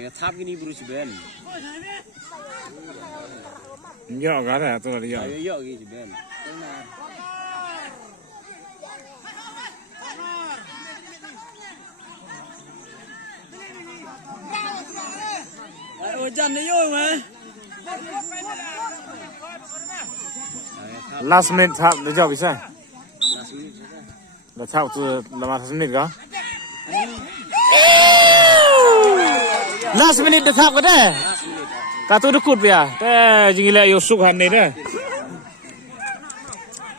Ya thap gini buru ben. Yo kan tu dia. Yo gitu ben. Hujan ni yo mah. Last minute thap dia jawab bisa. Last minute. Dah thap tu 15 minit kah? Last minute dah thap ke dah? Katu dekut dia. Teh jingile yo sukhan ni dah.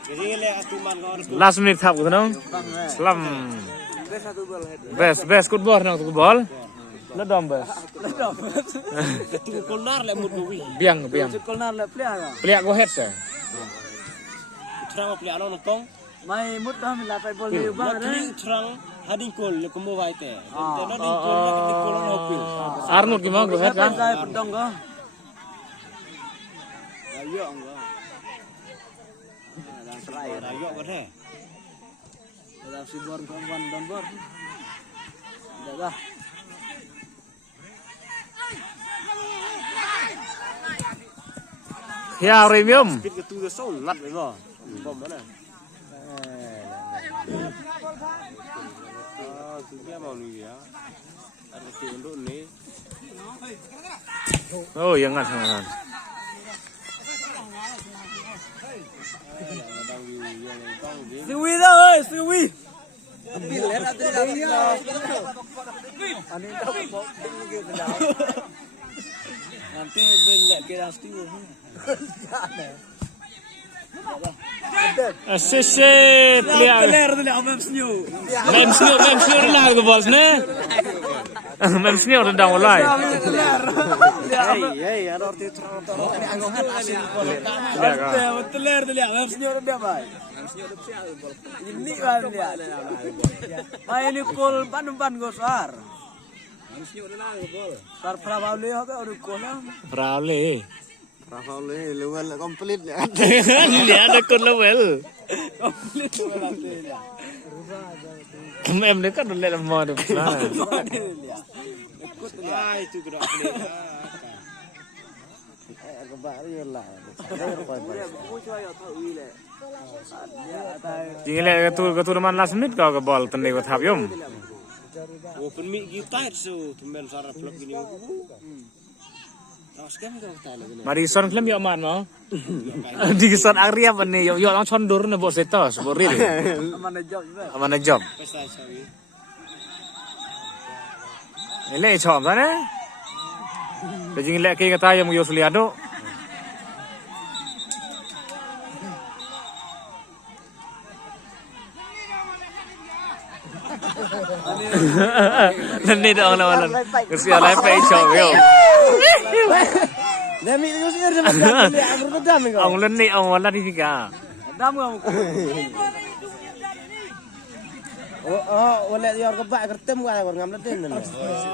Jingile atuman kau. Last minute thap ke nong? Slam. Best good ball nong ball. Ledom bes. Ketu kolnar le mut buwi. Biang. Kolnar le plea. Plea go head sa. Trang plea lo nongkong. Mai mut dah mila pai bol ni ba re. Trang hading kol le komo vai te. Tena ding kol le ding kol no pil. Arnold gimana go head kan? Sai pedong go. Ayo enggak. Dan serai ayo ke deh. Dalam si bor kawan dan bor. Jaga. Ya premium. Speed ketu tu so lat rồi. Bom mana? Dia mau ni ya. Ada untuk ni. Oh, yang sangat. Suwi dah oi, suwi. Bil ada dah. Ani dah bom ni ke nanti belak kira stiu ni. Assise player. Player tu le amam snyu. Mem snyu lah tu bos ne. Mem snyu tu dah mulai. Hey, ada orti terang ni anggohan asin pol. Player tu le amam snyu dia bai. Ini kan dia. Mai ni kol pan gosar. Sar Pravale ho ke aru kolam. Pravale level complete le. Dia ada kon level. Complete level. Em ni kan level mod. Ah itu gerak ni. Aku baru lah. Aku cuy tahu ile. Jingile ketu man last minute kau ke ball tende ko thap yum. Open mic kita itu temen sarap vlog gini. Terus kan kau tahu lagi. Marison film yo man mo. Di son Arya bani yo lang chondur ne bos etos boril. Amana job. Pesta sawi. Ele chom sana. Jingile ke kata yo yo sliado. Nanti dah orang kerja lain pay shop yo. Demi tu sih ada macam ni. Aku tu dam ni. Orang leni orang wala di tiga. Dam kamu. Oh, oleh dia orang kebak kertem gua orang ngam leden ni.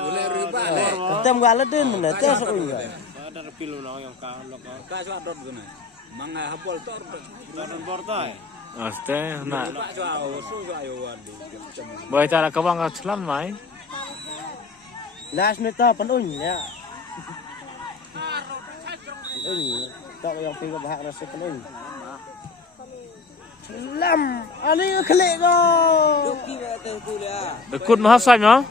Oleh riba le. Kertem gua leden ni. Tes aku ni. Ada repil nak yang kah lokal. Kah suat dot guna. Mangga hapol tor. Don portai. Aste na. Pak jauh, susu ayo wadi. Boy cara kau bang selam mai. Last meter penuh ya. Tak yang pergi bahak rasa penuh. Selam, ani kelek kau. Dekut mahasiswa no.